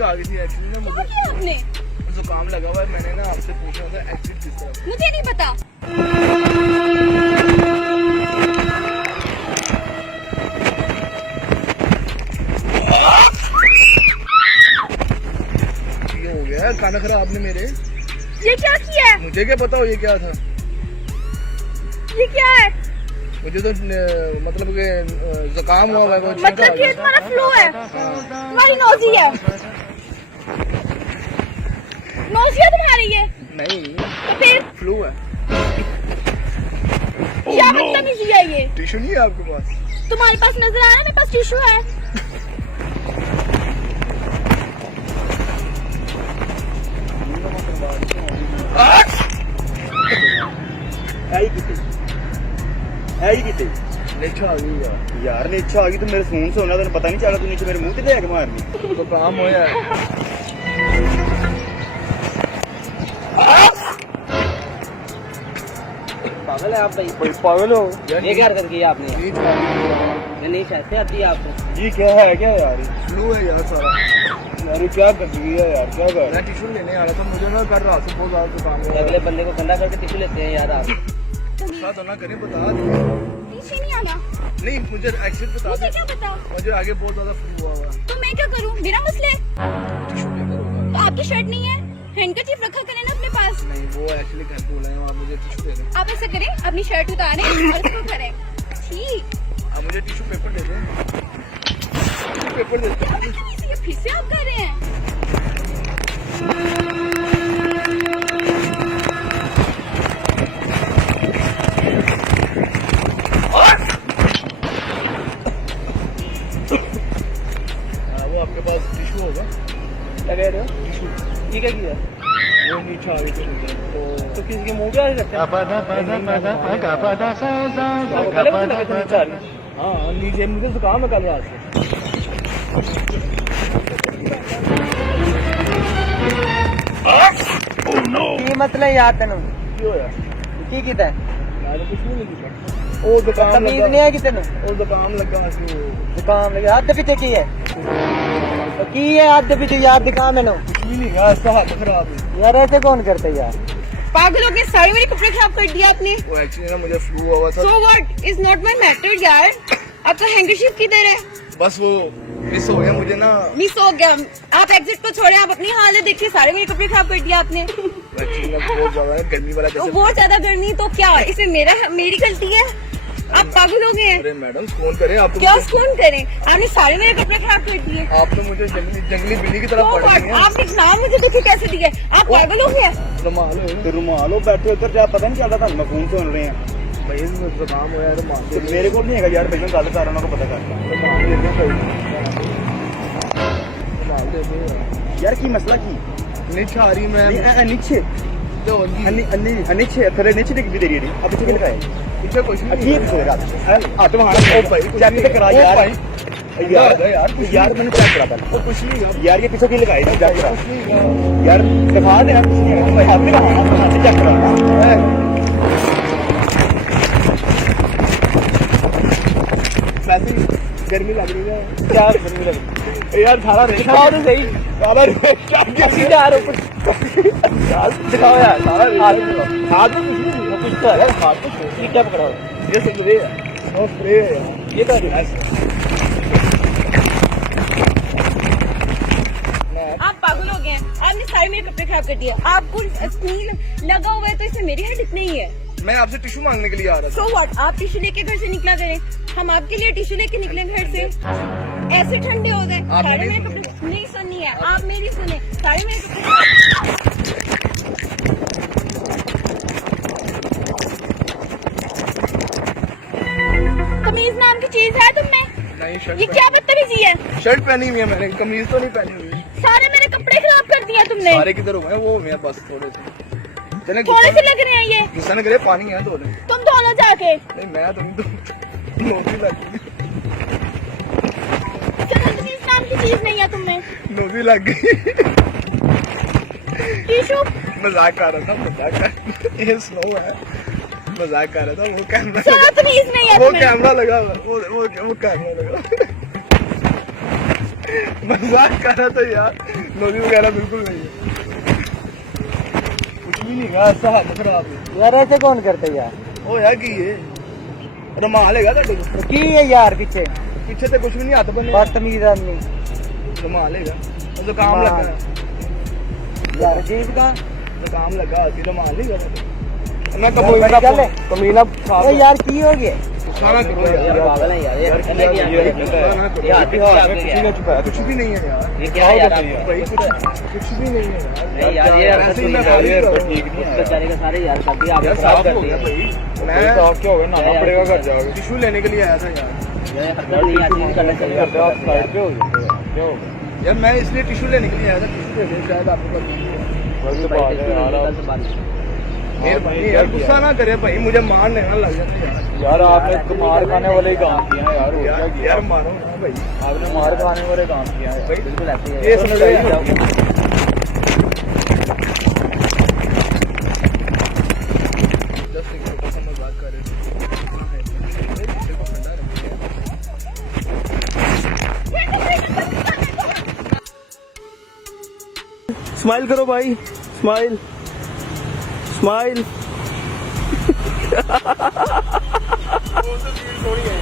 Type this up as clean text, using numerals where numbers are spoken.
Sweating आ गई थी actually ना मुझे। आपने जुकाम लगा हुआ है, मैंने ना आपसे पूछा था एग्जिट किस तरफ। मुझे नहीं पता। ये हो गया खाना खराब आपने मेरे। ये क्या किया है? मुझे क्या पता हो ये क्या था। ये क्या है? मुझे तो मतलब कि जुकाम हुआ है। मतलब कि तुम्हारा फ्लू है, तुम्हारी नोजी है, नोजिया तुम्हारी है। नहीं तो फिर फ्लू है। क्या बदतमीजी है ये? टिश्यू नहीं है आपके पास? तुम्हारे पास नजर आ रहा है, मेरे पास टिश्यू है। नीचे आ गई यार नीचे आ गई तो मेरे फोन से होना तेन पता नहीं चला तू नीचे मेरे मुंह ते लेके मारनी तो काम होया है। पागल है आप भाई, कोई पागल हो ये क्या हरकत की आपने? नीचे आ गई। नहीं शायद आती है आपको। जी क्या है क्या यार फ्लू है यार सारा। यार क्या गंदगी है यार क्या कर मैं टिश्यू लेने आ रहा था, मुझे ना कर रहा था बहुत ज्यादा जुकाम हो अगले बंदे को गंदा करके टिश्यू लेते हैं यार आप। गुस्सा तो ना करें, बता दो। पीछे नहीं आना। नहीं मुझे एक्चुअली बता मुझे दो, क्या पता? मुझे आगे बहुत ज्यादा फ्लू हुआ हुआ है। तो मैं क्या करूं? मेरा मसले। टिश्यू लेकर होगा। तो आपकी शर्ट नहीं है, हैंडकरचीफ रखा करें ना अपने पास। नहीं वो एक्चुअली घर बोला है, आप मुझे टिश्यू दे दें। आप ऐसा करें, अपनी शर्ट उतारें और इसको करें। ठीक। आप मुझे टिश्यू पेपर दे दें। टिश्यू पेपर दे क्या दें। बदतमीजी है? फिर से आप कर रहे हैं। वो आपके पास टिश्यू होगा? क्या कह रहे हो? टिश्यू ये क्या किया? वो नीचे आ गई थी मुझे तो किसी के मुंह पे आ सकते हैं? आपको पहले मुझे लगा था नीचे आ रही है। हाँ नीचे मुझे जुकाम है कल रात से। की मतलब यार तेन क्यों यार? की कीता है? मैं तो कुछ भी नहीं किया। वो जुकाम तमीज लगा, नहीं है कि तेन वो जुकाम लगा सी वो। जुकाम लगे हाथ दे पीछे की है? तो की है हाथ दे पीछे यार दिखा मैंने। कुछ भी नहीं यार, इसका हाथ खराब है। यार ऐसे कौन करते यार? पागलों के सारे मेरे कपड़े खराब कर दिया आपने। वो एक्चुअली ना मुझे फ्लू हुआ था। So what is not my matter यार। आपका हैंडकरचीफ किधर है? बस वो मिस हो गया मुझे ना। मिस हो गया। आप एग्जिट को छोड़े, आप अपनी हालत देखिए, सारे मेरे कपड़े खराब कर दिया आपने। एक्चुअली ना बहुत ज्यादा गर्मी वाला तो जैसे। बहुत ज्यादा गर्मी तो क्या इसमें मेरी गलती है? आप पागल हो गए हैं। अरे मैडम फोन करें आप। क्या फोन करें? आपने सारे मेरे कपड़े खराब कर दिए। आप तो मुझे जंगली बिल्ली की तरफ So पड़ what? रही हैं। आपने नाम मुझे दुखी कैसे दिया? आप पागल हो गए? रुमाल हो तो रुमालो बैठे उधर जा पता नहीं चलता था मैं फोन से सुन रहे हैं भाई, जुकाम हो यार रुमाल तो मेरे को नहीं है यार भाई मैं गल कर रहा हूं को पता कर रुमाल दे दो यार की मसला की नीचे आ रही मैं नीचे तो नीचे थोड़े नीचे दिख भी दे रही है अब पीछे लिखा है पीछे कुछ नहीं अजीब से रात आ तुम्हारा ओ भाई चेक तो करा यार यार मैंने चेक करा था वो कुछ नहीं यार ये पीछे की लगाई ना चेक करा कुछ नहीं यार दिखा देना कुछ नहीं है भाई आपने कहा ना चेक करा वैसे ही गर्मी लग रही है क्या गर्मी लग रही यार सारा रेशा दिखाओ तो सही सारा रेशा सीधे आ रहा ऊपर दिखाओ यार सारा हाथ हाथ में कुछ नहीं कुछ तो है हाथ में ईटा पकड़ाओ ये स्प्रे है वो स्प्रे है ये क्या है आप पागल हो गए हैं। आपने सारे मेरे कपड़े खराब कर दिए। आपको स्नील लगा हुआ है तो इसमें मेरी हेड इतनी ही है। मैं आपसे टिश्यू मांगने के लिए आ रहा था। So what? आप टिश्यू लेके घर से निकला करें, हम आपके लिए टिश्यू लेके निकले घर से। ऐसे ठंडे हो गए। आप सारे मेरी मेरे कपड़े नहीं सुननी है, आप मेरी सुने। सारे मेरे कपड़े तमीज नाम की चीज है तुम में? नहीं ये शर्ट क्या बदतमीजी है? शर्ट पहनी हुई है मैंने, कमीज तो नहीं पहनी हुई। सारे मेरे कपड़े खराब कर दिया तुमने। सारे किधर हो गए वो मैं बस थोड़े से चले थोड़े से लग रहे हैं ये। गुस्सा न करे, पानी है तो नहीं तुम धो लो जाके। मैं तो नहीं तो नौकरी लग गई। चलो तमीज नाम की चीज नहीं है तुम में। नौकरी लग गई। टिश्यू मजाक कर रहा था, मजाक कर ये स्नो है, मजाक कर रहा था। वो कैमरा चलो तमीज नहीं है वो तुम्हें। कैमरा लगा हुआ, वो कैमरा लगा। मजाक कर रहा था यार, नोजी वगैरह बिल्कुल नहीं है, कुछ भी नहीं है, ऐसा हाथ खराब है। यार ऐसे कौन करते यार? ओ यार की है रुमाल है ਤੁਹਾਡੇ ਕੋਲ? की है यार पीछे? पीछे तो कुछ भी नहीं, हाथ बने बदतमीज आदमी रुमाल है तो काम लगा है। यार अजीब का। काम लगा सी रुमाल नहीं लगा मैं बड़ी गल है। कमीना ए यार की हो गया? सारा करो यार, पागल है यार, ये किसी ने छुपाया कुछ भी नहीं है यार, ये क्या है यार? भाई कुछ भी नहीं है यार। नहीं यार, ये यार ऐसे ही मैं खाली कर रहा हूं। ठीक नहीं है बेचारे का सारे यार कर दिया, यार आपने साफ खराब हो कर गया दिया। भाई, मैं मैं साफ क्या होगा, नाना पड़ेगा घर जाओगे। टिश्यू लेने के लिए आया था यार। ये हरकत नहीं आती करना चाहिए, आप साइड पे हो जाओ, क्या होगा? यार मैं इसलिए टिश्यू लेने के लिए आया था, टिश्यू दे दे शायद आपको पता नहीं है। गलत बात है यार, मेहरबानी यार, गुस्सा ना करे भाई, मुझे मारने ना लग जाता यार। यार आपने मार खाने वाले ही काम किए हैं यार, और क्या यार किया? यार मारो ना भाई, आपने मार खाने वाले काम किए हैं भाई बिल्कुल ऐसे ही ये है। समझ रहे हो? जस्ट एक छोटा सा मजाक कर रहे थे। देखो ठंडा रखिए। स्माइल करो भाई, स्माइल स्माइल। वो तो भीड़ थोड़ी है।